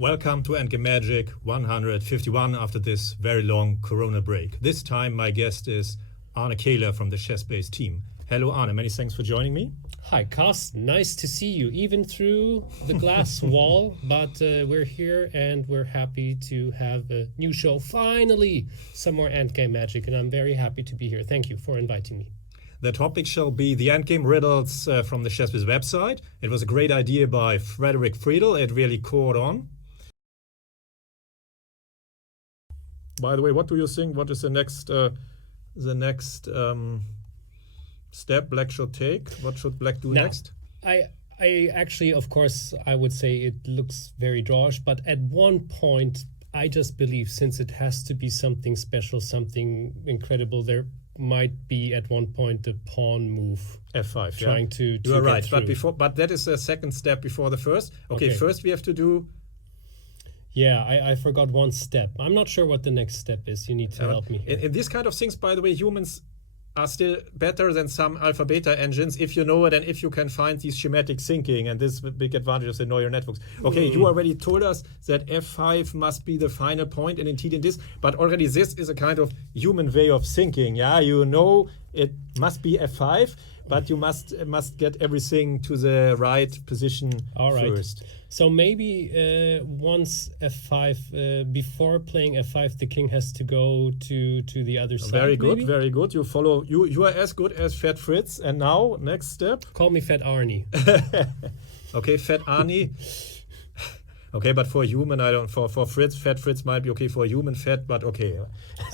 Welcome to Endgame Magic 151 after this very long Corona break. This time my guest is Arne Kehler from the chess-based team. Hello Arne, many thanks for joining me. Hi Karsten, nice to see you, even through the glass wall, but we're here and we're happy to have a new show. Finally, some more Endgame Magic, and I'm very happy to be here. Thank you for inviting me. The topic shall be the Endgame riddles from the chess-based website. It was a great idea by Frederick Friedel. It really caught on. By the way, what do you think? What is the next step Black should take? What should Black do next? I actually, of course, I would say it looks very drawish, but at one point, I just believe since it has to be something special, something incredible, there might be at one point the pawn move. F5, trying to you are right, through. but that is a second step before the first. Okay, first we have to do. Yeah, I forgot one step. I'm not sure what the next step is. You need to help me here. In these kind of things, by the way, humans are still better than some alpha beta engines if you know it and if you can find these schematic thinking, and this is the big advantage of the neural networks. Okay, you already told us that F5 must be the final point, and indeed in this, but already this is a kind of human way of thinking. Yeah, you know it must be F5, but you must get everything to the right position first. So maybe once F5, before playing F5, the king has to go to the other side. Very good, maybe? very good. You follow. You are as good as Fat Fritz. And now, next step. Call me Fat Arnie. Okay, Fat Arnie. Okay, but for human, I don't. For Fritz, Fat Fritz might be okay. For human, fat, but okay.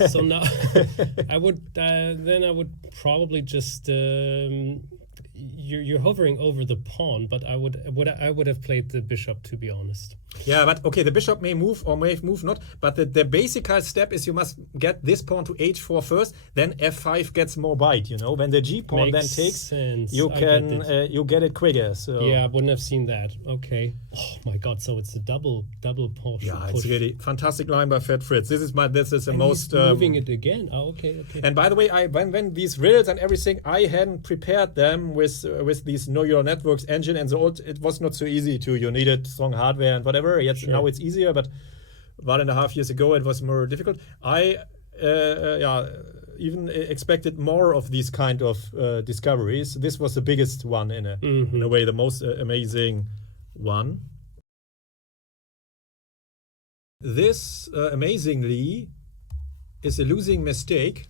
So now, I would probably just. You're hovering over the pawn, but I would have played the bishop, to be honest. Yeah, but okay, the bishop may move or may move not, but the basic step is you must get this pawn to h4 first, then f5 gets more bite, you know. When the g pawn then takes, sense. you can you get it quicker. So yeah, I wouldn't have seen that. Okay. Oh my God! So it's a double push. Yeah, it's really fantastic line by Fat Fritz. This is the and most he's moving it again. Oh, okay. And by the way, when these riddles and everything, I hadn't prepared them with these neural networks engine, and so it was not so easy to. You needed strong hardware and whatever. Yet sure. Now it's easier, but 1.5 years ago it was more difficult. I even expected more of these kind of discoveries. This was the biggest one in a way, the most amazing one. This amazingly is a losing mistake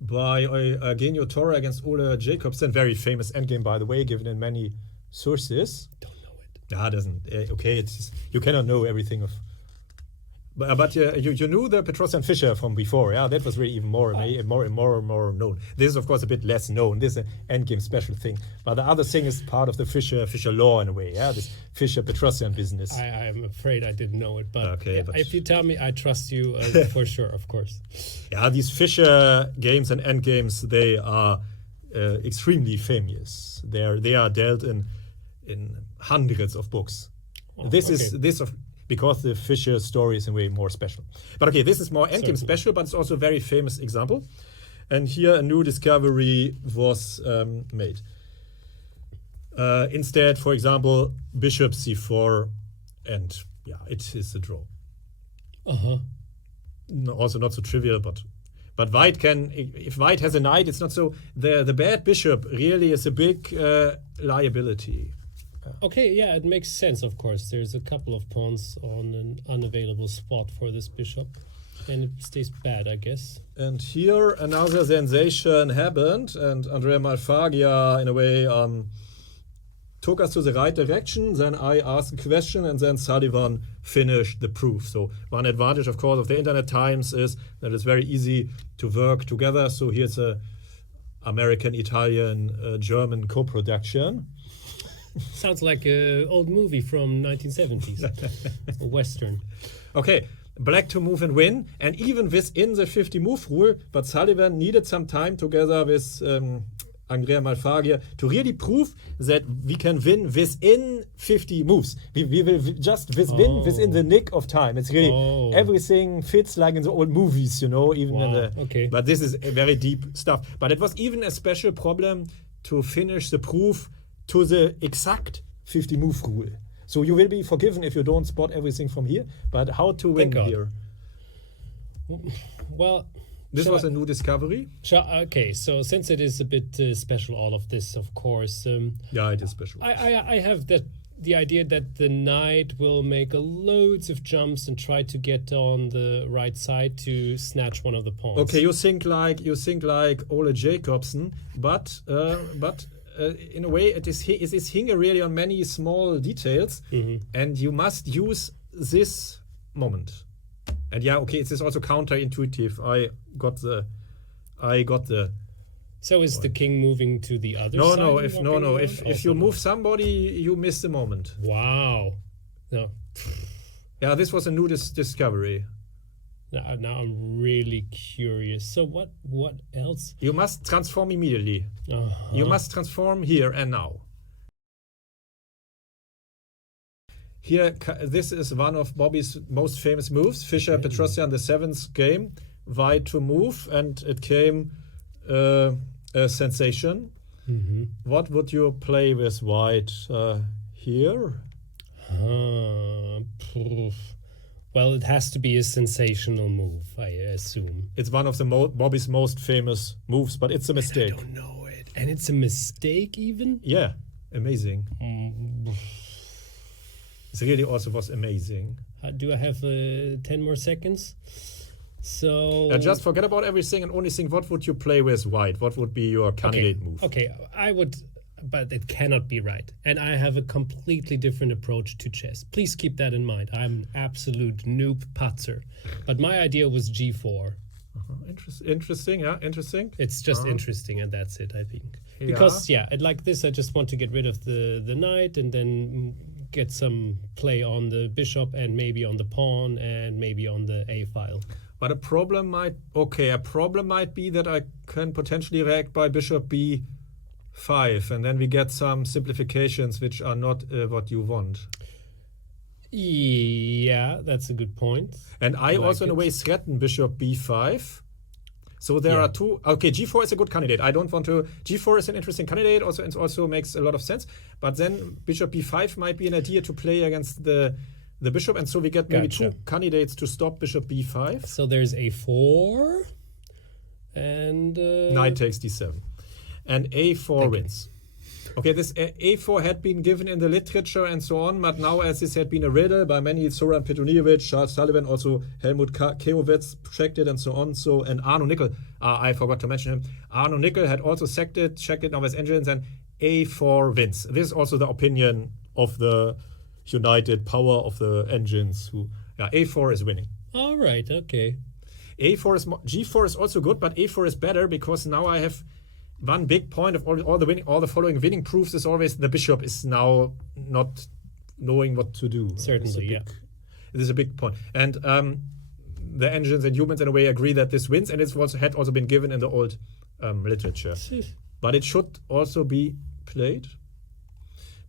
by Eugenio Torre against Ole Jakobsen. Very famous endgame, by the way, given in many sources. Doesn't okay. It's you cannot know everything of, but you knew the Petrosian Fischer from before. Yeah, that was really even more known. This is of course a bit less known. This is an endgame special thing, but the other thing is part of the Fischer law in a way. Yeah, this Fischer Petrosian business. I'm afraid I didn't know it, but, okay, but if you tell me, I trust you for sure, of course. Yeah, these Fischer games and endgames, they are extremely famous. They are dealt in hundreds of books. Because the Fischer story is in a way more special. But okay, this is more endgame special, but it's also a very famous example. And here a new discovery was made. Instead, for example, bishop c4, and yeah, it is a draw. No, also not so trivial, but white can, if white has a knight, it's not so. The bad bishop really is a big liability. Okay, yeah, it makes sense, of course. There's a couple of pawns on an unavailable spot for this bishop, and it stays bad, I guess. And here another sensation happened, and Andrea Malfagia, in a way, took us to the right direction. Then I asked a question, and then Sullivan finished the proof. So one advantage, of course, of the internet times is that it's very easy to work together. So here's a American, Italian, German co-production. Sounds like an old movie from 1970s, a Western. Okay, Black to move and win, and even within the 50 move rule, but Sullivan needed some time together with Andrea Malfagia to really prove that we can win within 50 moves. We will just win within the nick of time. It's really everything fits like in the old movies, you know, even in the. But this is very deep stuff. But it was even a special problem to finish the proof to the exact 50 move rule. So you will be forgiven if you don't spot everything from here. But how to win God. here? Well, This was a new discovery. okay. So since it is a bit special, all of this, of course, Yeah, it is special. I have the idea that the knight will make loads of jumps and try to get on the right side to snatch one of the pawns. Okay, you think like Ole Jakobsen, but in a way it is hinging really on many small details, and you must use this moment. And yeah, okay, it is also counterintuitive. I got the. So is the king moving to the other No, side? no. and If walking around? if Also you no. move somebody, you miss the moment. Wow. No. Yeah, this was a new discovery. Now I'm really curious. So what else? You must transform immediately. You must transform here and now. Here, this is one of Bobby's most famous moves. Fischer, Petrosian, the 7th game, white to move, and it came a sensation. What would you play with white here? Well, it has to be a sensational move, I assume. It's one of the Bobby's most famous moves, but it's a mistake. I don't know it. And it's a mistake even? Yeah, amazing. It really also was amazing. Do I have 10 more seconds? So Just forget about everything and only think, what would you play with white? What would be your candidate move? Okay, I would, but it cannot be right. And I have a completely different approach to chess. Please keep that in mind. I'm an absolute noob patzer. But my idea was g4. Interesting, yeah, interesting. It's just interesting, and that's it, I think. Because, like this, I just want to get rid of the knight and then get some play on the bishop and maybe on the pawn and maybe on the a file. But a problem might be that I can potentially react by bishop b5, and then we get some simplifications which are not what you want. Yeah, that's a good point. And I also, in a way, threaten bishop b5. So there are two. Okay, g4 is a good candidate. I don't want to. G4 is an interesting candidate. Also, it also makes a lot of sense. But then bishop b5 might be an idea to play against the bishop, and so we get maybe two candidates to stop bishop b5. So there's a4, and knight takes d7, and a4 wins. Okay, this a4 had been given in the literature and so on, but now as this had been a riddle by many, Zoran Petronijevic, Charles Sullivan, also Helmut Keowitz checked it and so on. So, and Arno Nickel, I forgot to mention him. Arno Nickel had also checked it now with engines, and a4 wins. This is also the opinion of the united power of the engines. A4 is winning. All right, okay. G4 is also good, but a4 is better because now I have one big point of all the following winning proofs is always the bishop is now not knowing what to do. Certainly, it is a big point. And the engines and humans in a way agree that this wins, and it had also been given in the old literature. But it should also be played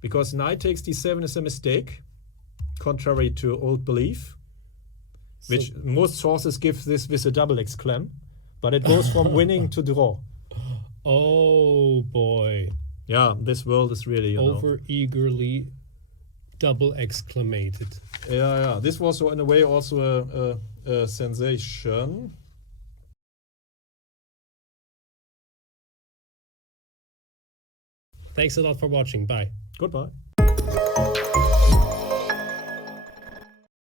because knight takes d7 is a mistake, contrary to old belief, which most sources give this with a double exclam, but it goes from winning to draw. Oh boy. Yeah, this world is really over-eagerly double exclamated. Yeah. This was in a way also a sensation. Thanks a lot for watching. Bye. Goodbye.